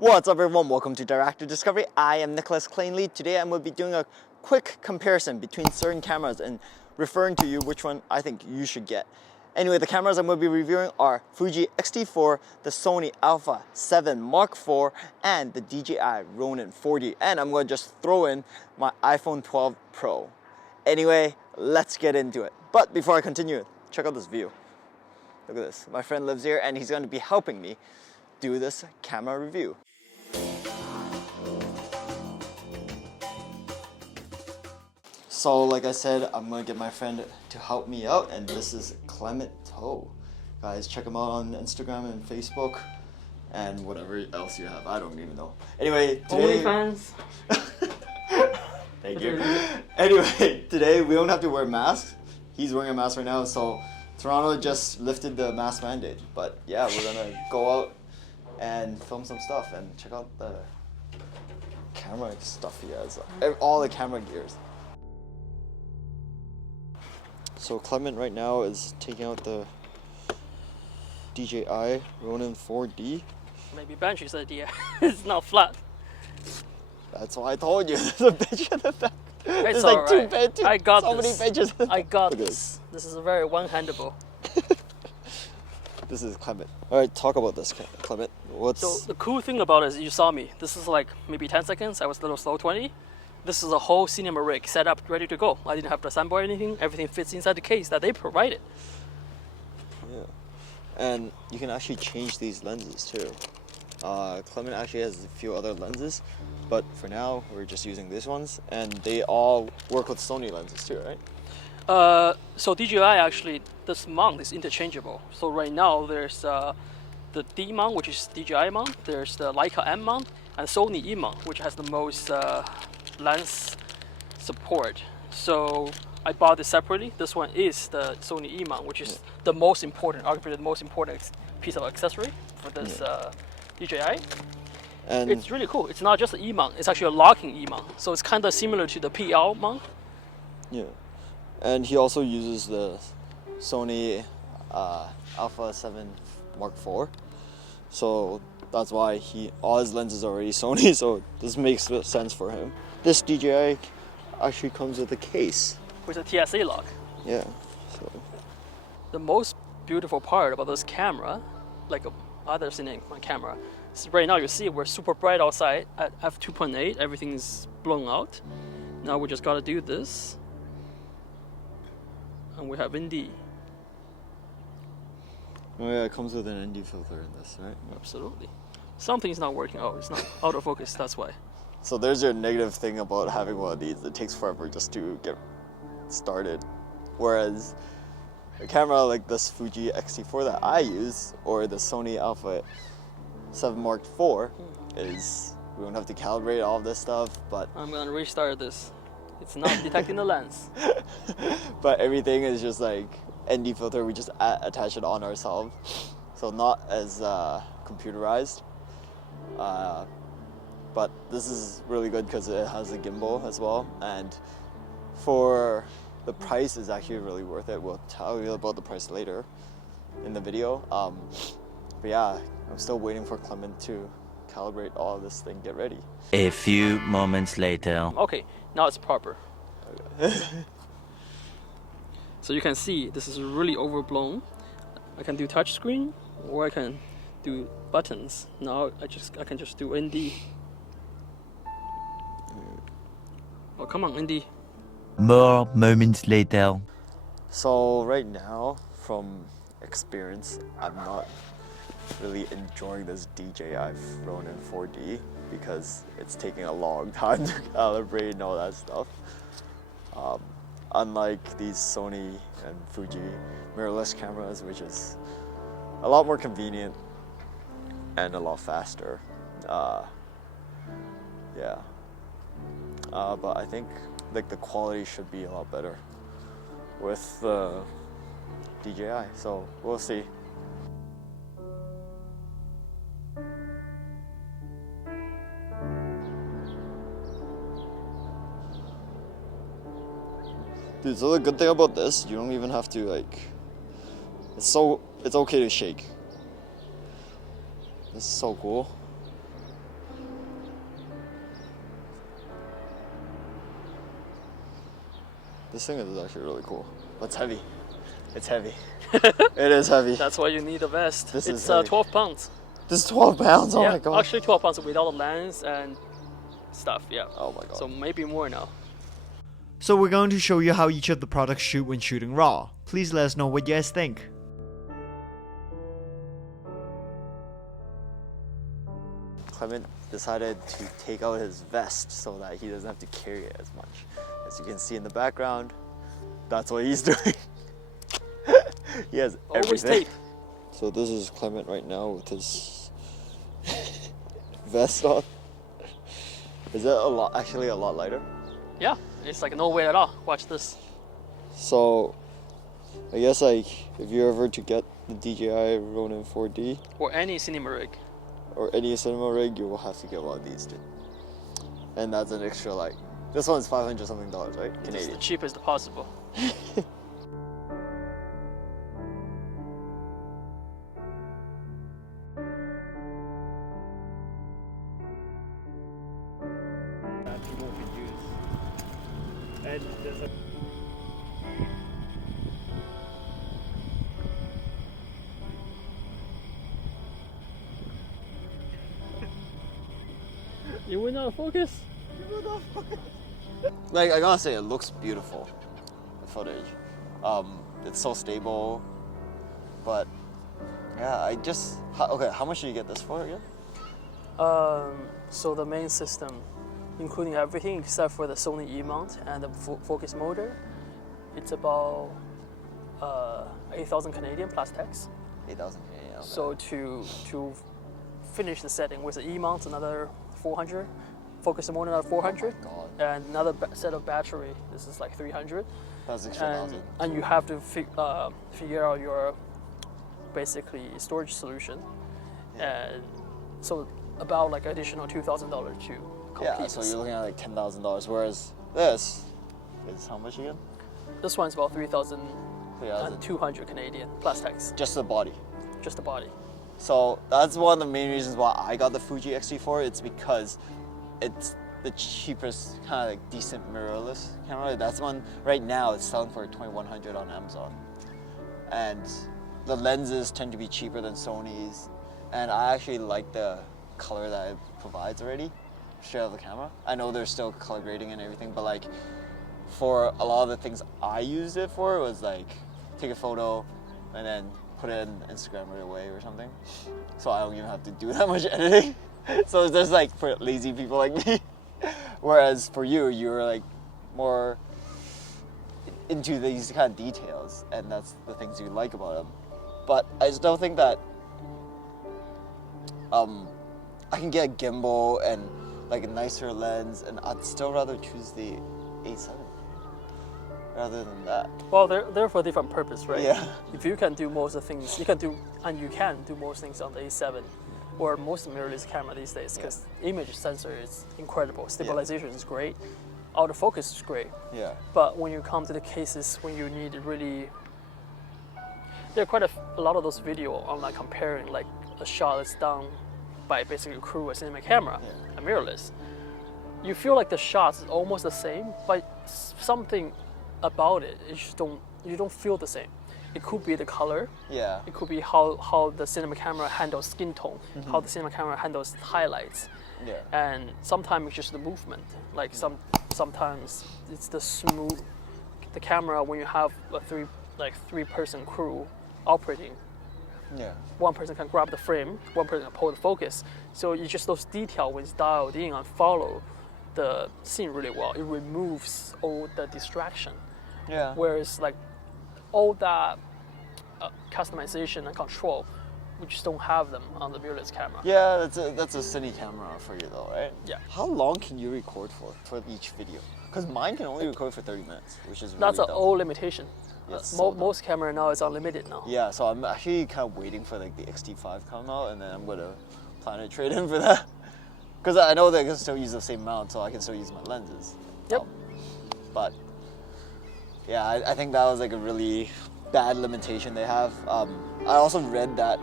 What's up everyone, welcome to Director Discovery. I am Nicholas Clainley. Today I'm going to be doing a quick comparison between certain cameras and referring to you which one I think you should get. Anyway, the cameras I'm going to be reviewing are Fuji X-T4, the Sony Alpha 7 Mark IV, and the DJI Ronin 4D. And I'm going to just throw in my iPhone 12 Pro. Anyway, let's get into it. But before I continue, check out this view. Look at this. My friend lives here and he's going to be helping me do this camera review. So like I said, I'm gonna get my friend to help me out, and this is Clement Toe. Guys, check him out on Instagram and Facebook and whatever else you have. I don't even know. Anyway, today... OnlyFans. Thank you. Anyway, today we don't have to wear masks. He's wearing a mask right now, so Toronto just lifted the mask mandate. But yeah, we're gonna go out and film some stuff and check out the camera stuff he has. All the camera gears. So Clement right now is taking out the DJI Ronin 4D. Maybe Benji's idea. It's not flat. That's why I told you. There's a bench in the back. It's There's like two right. benches. I got so this. many benches. I got this. This is very one-handable. This is Clement. Alright, talk about this, Clement. So the cool thing about it is you saw me. This is like maybe 10 seconds. I was a little slow, 20. This is a whole cinema rig set up, ready to go. I didn't have to assemble anything. Everything fits inside the case that they provided. Yeah. And you can actually change these lenses too. Clement actually has a few other lenses, but for now we're just using these ones, and they all work with Sony lenses too, right? So DJI actually, this mount is interchangeable. So right now there's the D mount, which is DJI mount. There's the Leica M mount and Sony E mount, which has the most lens support. So I bought this separately. This one is the Sony E mount, which is the most important, arguably the most important piece of accessory for this DJI. And it's really cool. It's not just an E mount, it's actually a locking E mount. So it's kind of similar to the PL mount. Yeah. And he also uses the Sony Alpha 7 Mark IV. So that's why all his lenses are already Sony, so this makes sense for him. This DJI actually comes with a case. With a TSA lock. Yeah. So. The most beautiful part about this camera, like other seen my camera, is right now you see we're super bright outside at f2.8, everything's blown out. Now we just gotta do this. And we have ND. Oh yeah, it comes with an ND filter in this, right? Absolutely. Something's not working out. It's not out of focus, that's why. So there's your negative thing about having one of these. It takes forever just to get started. Whereas a camera like this Fuji X-T4 that I use, or the Sony Alpha 7 Mark IV, is we don't have to calibrate all this stuff, but... I'm gonna restart this. It's not detecting the lens. But everything is just like ND filter, we just attach it on ourselves. So not as computerized. But this is really good because it has a gimbal as well, and for the price is actually really worth it. We'll tell you about the price later in the video. But yeah, I'm still waiting for Clement to calibrate all of this thing, get ready. A few moments later. Okay, now it's proper. Okay. So you can see this is really overblown. I can do touch screen or I can do buttons. Now I can just do ND. Oh, come on, ND. More moments later. So right now, from experience, I'm not really enjoying this DJI Ronin 4D because it's taking a long time to calibrate and all that stuff. Unlike these Sony and Fuji mirrorless cameras, which is a lot more convenient and a lot faster. Yeah. But I think like the quality should be a lot better with the DJI, so we'll see. Dude, so the good thing about this, you don't even have to like, it's okay to shake. This is so cool. This thing is actually really cool, but it's heavy. It's heavy. It is heavy. That's why you need a vest. This it's is heavy. 12 pounds. This is 12 pounds. Oh yeah, my god. actually 12 pounds without the lens and stuff. Yeah. Oh my god. So maybe more now. So we're going to show you how each of the products shoot when shooting RAW. Please let us know what you guys think. Clement decided to take out his vest so that he doesn't have to carry it as much. As you can see in the background, that's what he's doing. He has Always everything. tape. So this is Clement right now with his vest on. Is that actually a lot lighter? Yeah, it's like no weight at all. Watch this. So I guess like if you're ever to get the DJI Ronin 4D Or any cinema rig. or any cinema rig, you will have to get one of these two. And that's an extra like, this one's $500 something, right? It's the Canadian. cheapest possible. People could use. And there's a You went out of focus? Like I gotta say, it looks beautiful, the footage. It's so stable, but yeah, okay, how much did you get this for again? So the main system, including everything except for the Sony E mount and the focus motor, it's about 8,000 Canadian plus tax. 8,000 Canadian. Okay. So to finish the setting with the E mount, another 400, focus motor another 400, God, and another set of battery. This is like 300. that's extra thousand. And you have to figure out your basically storage solution, and so about like additional $2,000 to complete. Yeah, so this. you're looking at like $10,000, whereas this is how much again? This one's about 3,000. 3,200 Canadian plus tax, Just the body. just the body. So that's one of the main reasons why I got the Fuji X-T4. It's because it's the cheapest kind of like decent mirrorless camera. That's one right now. It's selling for $2,100 on Amazon, and the lenses tend to be cheaper than Sony's. And I actually like the color that it provides already, straight out of the camera. I know there's still color grading and everything, but like for a lot of the things I used it for, it was like take a photo and then put it in Instagram right away or something. So I don't even have to do that much editing. So it's just like for lazy people like me. Whereas for you, you're like more into these kind of details, and that's the things you like about them. But I still think that I can get a gimbal and like a nicer lens, and I'd still rather choose the A7 rather than that. Well, they're for different purpose, right? Yeah. If you can do most of the things, you can do most things on the A7 or most mirrorless camera these days, because image sensor is incredible, stabilization is great, autofocus is great. Yeah. But when you come to the cases when you need really, there are quite a lot of those video online comparing like a shot that's done by basically a crew, a cinema camera, a mirrorless. You feel like the shots is almost the same, but something about it, you don't feel the same. It could be the color. Yeah. It could be how the cinema camera handles skin tone, how the cinema camera handles highlights. Yeah. And sometimes it's just the movement. Like sometimes it's the smooth, the camera when you have a three-person crew operating. Yeah. One person can grab the frame, one person can pull the focus. So it's just those details when it's dialed in and follow the scene really well. It removes all the distraction. Yeah. Whereas like all that customization and control, we just don't have them on the mirrorless camera. Yeah, that's a cine camera for you though, right? Yeah. How long can you record for each video? Because mine can only record for 30 minutes, which is really That's an dumb. old limitation. It's so dumb. Most camera now is unlimited now. Yeah, so I'm actually kind of waiting for like the X-T5 come out, and then I'm gonna plan to trade in for that. Because I know that I can still use the same mount, so I can still use my lenses. Yep. But yeah, I think that was like a really bad limitation they have. I also read that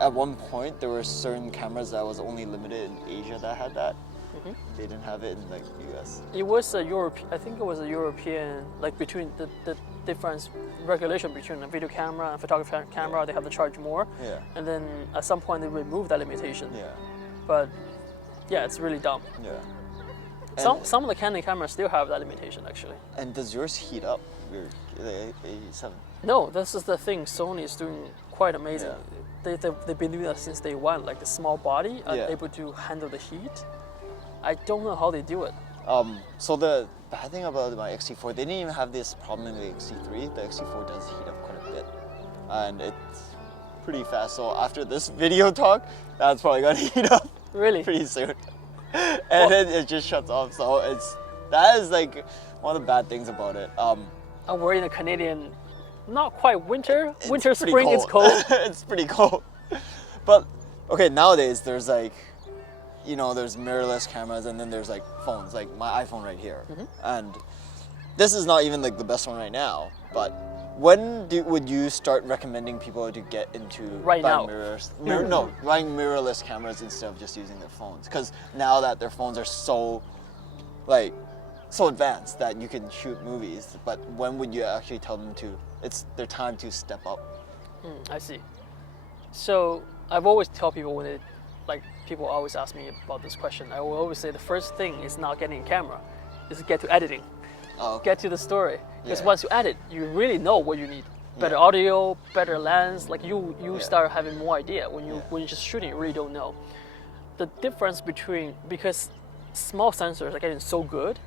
at one point there were certain cameras that was only limited in Asia that had that. They didn't have it in like US. It was a I think it was a European, like between the difference regulation between a video camera and photography camera, they have to charge more. Yeah. And then at some point they removed that limitation. Yeah. But yeah, it's really dumb. Yeah. Some of the Canon cameras still have that limitation actually. And does yours heat up? The A7? No, this is the thing. Sony is doing quite amazing. They've been doing that since day one. Like the small body are able to handle the heat. I don't know how they do it. So the bad thing about my X-T4, they didn't even have this problem in the X-T3. The X-T4 does heat up quite a bit, and it's pretty fast. So after this video talk, that's probably gonna heat up Really? pretty soon, and then it just shuts off. So that is like one of the bad things about it. We're in a Canadian, not quite winter. It's Winter, pretty spring, it's cold. It's pretty cold. But okay, nowadays there's like, there's mirrorless cameras, and then there's like phones, like my iPhone right here. And this is not even like the best one right now. But when would you start recommending people to get into Right now. buying mirrorless cameras instead of just using their phones? Because now that their phones are so advanced that you can shoot movies, but when would you actually tell them it's their time to step up? I see. So I've always tell people when people always ask me about this question, I will always say the first thing is not getting a camera, is to get to editing, get to the story. Because once you edit, you really know what you need. Better audio, better lens. Like you start having more idea. When you're just shooting, you really don't know. The difference because small sensors are getting so good,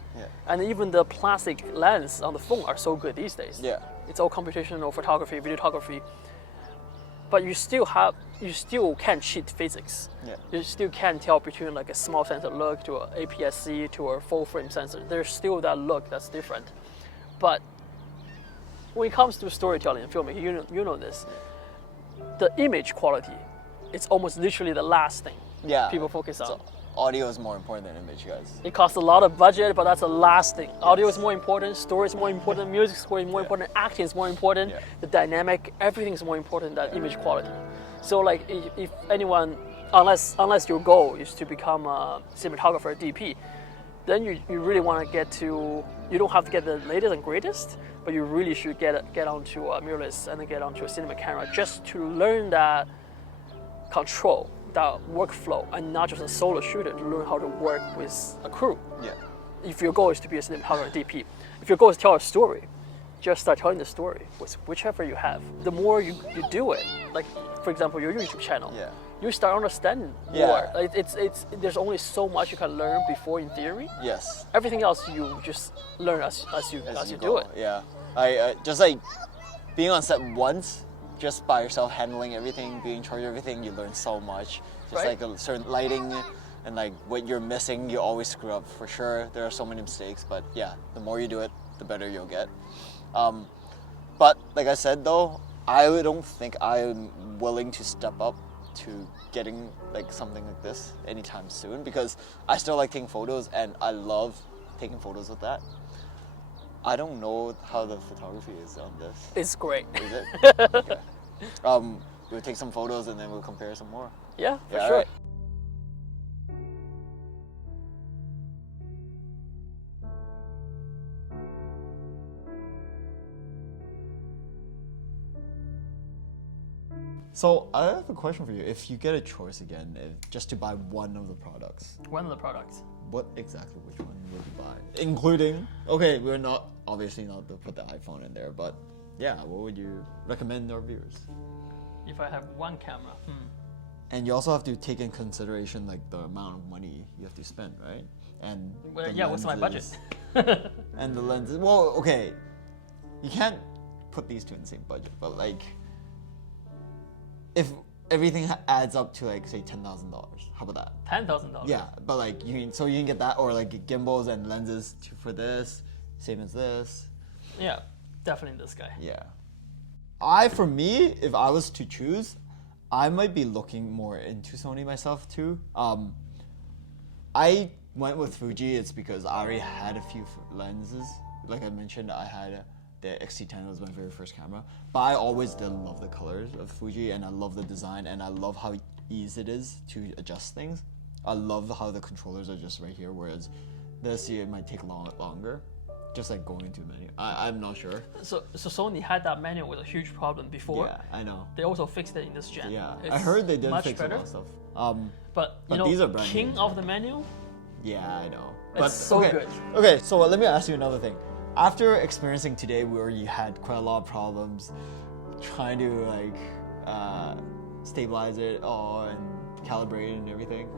and even the plastic lens on the phone are so good these days. Yeah. It's all computational photography, videography. But you still can't cheat physics. Yeah. You still can't tell between like a small sensor look to an APS-C to a full frame sensor. There's still that look that's different. But when it comes to storytelling and filming, you know this. The image quality, it's almost literally the last thing people focus on. So audio is more important than image, guys. It costs a lot of budget, but that's the last thing. Audio is more important, story is more important, music is more important, acting is more important, the dynamic, everything is more important than image quality. So like if anyone, unless your goal is to become a cinematographer, DP, then you really want to get to, you don't have to get the latest and greatest, but you really should get onto a mirrorless and then get onto a cinema camera just to learn that control, that workflow, and not just a solo shooter, to learn how to work with a crew. Yeah. If your goal is to be a cinematographer, DP, if your goal is to tell a story, just start telling the story with whichever you have. The more you do it, like for example your YouTube channel, you start understanding more. Like, it's there's only so much you can learn before in theory. Yes. Everything else you just learn as you do it. Yeah. I just like being on set once, just by yourself handling everything, being in charge of everything, you learn so much. Just like a certain lighting and like what you're missing, you always screw up for sure. There are so many mistakes, but yeah, the more you do it, the better you'll get. But like I said though, I don't think I'm willing to step up to getting like something like this anytime soon, because I still like taking photos and I love taking photos with that. I don't know how the photography is on this. It's great. Is it? Okay. We'll take some photos and then we'll compare some more. Yeah, for sure. Right. So I have a question for you. If you get a choice again, just to buy one of the products, One of the products. which one would you buy? Including, okay, we're not, obviously not to put the iPhone in there, but yeah, what would you recommend our viewers? If I have one camera, And you also have to take in consideration like the amount of money you have to spend, right? And Well, the yeah, what's my budget? lenses- and the lenses. Well, okay, you can't put these two in the same budget, but like, if everything adds up to like say $10,000, how about that? $10,000. Yeah, but like you can get that, or like gimbals and lenses for this, same as this. Yeah, definitely this guy. Yeah. For me, if I was to choose, I might be looking more into Sony myself too. I went with Fuji. It's because I already had a few lenses. Like I mentioned, I had the X-T10 was my very first camera. But I always did love the colors of Fuji, and I love the design, and I love how easy it is to adjust things. I love how the controllers are just right here, whereas this it might take longer. Just like going into the menu. I'm not sure. So Sony had that menu with a huge problem before. Yeah, I know. They also fixed it in this gen. Yeah, It's I heard they did much fix better, a lot of stuff. But you But know, these are brand king new. of the menu. Yeah, I know. It's so okay. good. Okay, so let me ask you another thing. After experiencing today where you had quite a lot of problems trying to like stabilize it all and calibrate it and everything,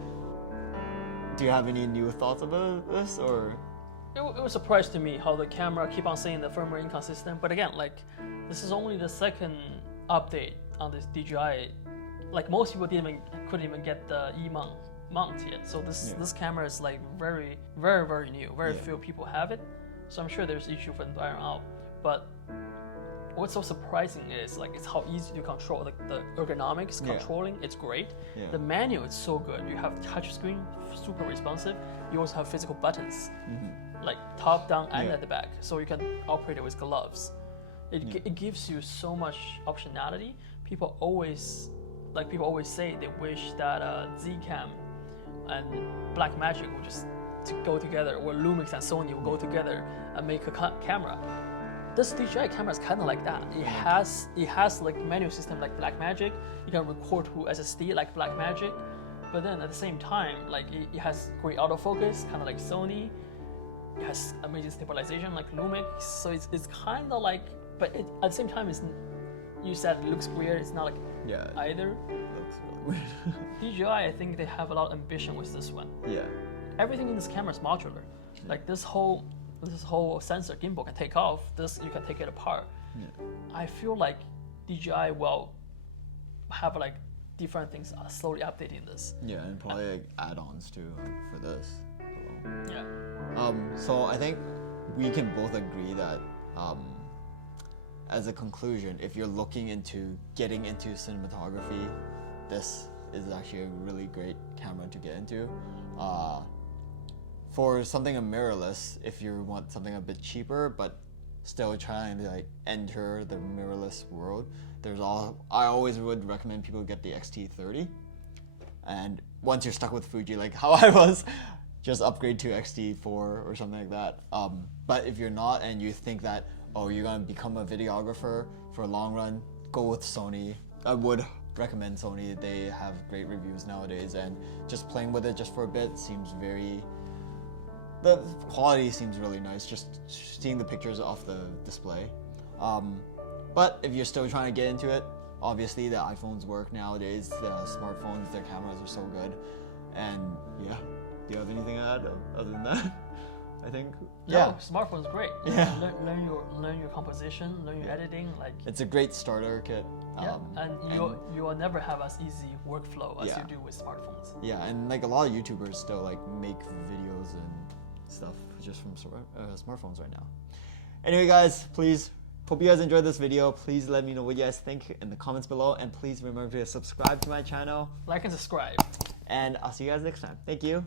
do you have any new thoughts about this or? It was a surprise to me how the camera keep on saying the firmware inconsistent. But again, like this is only the second update on this DJI. Like most people couldn't even get the mount yet. So this camera is like very new. Very few people have it. So I'm sure there's issue for them to iron out. But what's so surprising is like it's how easy to control. Like the ergonomics controlling, it's great. Yeah. The menu is so good. You have touch screen, super responsive. You also have physical buttons, like top, down, and at the back, so you can operate it with gloves. It gives you so much optionality. People always say they wish that Zcam and Blackmagic would just go together, or Lumix and Sony will go together and make a camera. This DJI camera is kind of like that. It has like menu system like Blackmagic. You can record to SSD like Blackmagic, but then at the same time, like it has great autofocus, kind of like Sony. It has amazing stabilization like Lumix. So it's kind of like, but at the same time, you said it looks weird. It's not like either. Looks really weird. DJI, I think they have a lot of ambition with this one. Yeah. Everything in this camera is modular. Like this whole sensor gimbal can take off. This you can take it apart. Yeah. I feel like DJI will have like different things slowly updating this. Yeah, and probably like add-ons too for this. Yeah. So I think we can both agree that as a conclusion, if you're looking into getting into cinematography, this is actually a really great camera to get into. For something mirrorless, if you want something a bit cheaper but still trying to like enter the mirrorless world, I always would recommend people get the X-T30. And once you're stuck with Fuji, like how I was, just upgrade to X-T4 or something like that. But if you're not and you think that, oh, you're gonna become a videographer for a long run, go with Sony. I would recommend Sony. They have great reviews nowadays, and just playing with it just for a bit the quality seems really nice, just seeing the pictures off the display. But if you're still trying to get into it, obviously the iPhones work nowadays, the smartphones, their cameras are so good. And yeah, do you have anything to add other than that? I think, No, smartphone's great. Yeah. Learn your composition, learn your editing, like it's a great starter kit. and you will never have as easy workflow as you do with smartphones. Yeah, and like a lot of YouTubers still like make videos and stuff just from smartphones right now. Anyway, guys, please, hope you guys enjoyed this video. Please let me know what you guys think in the comments below, and please remember to subscribe to my channel. Like and subscribe. And I'll see you guys next time. Thank you.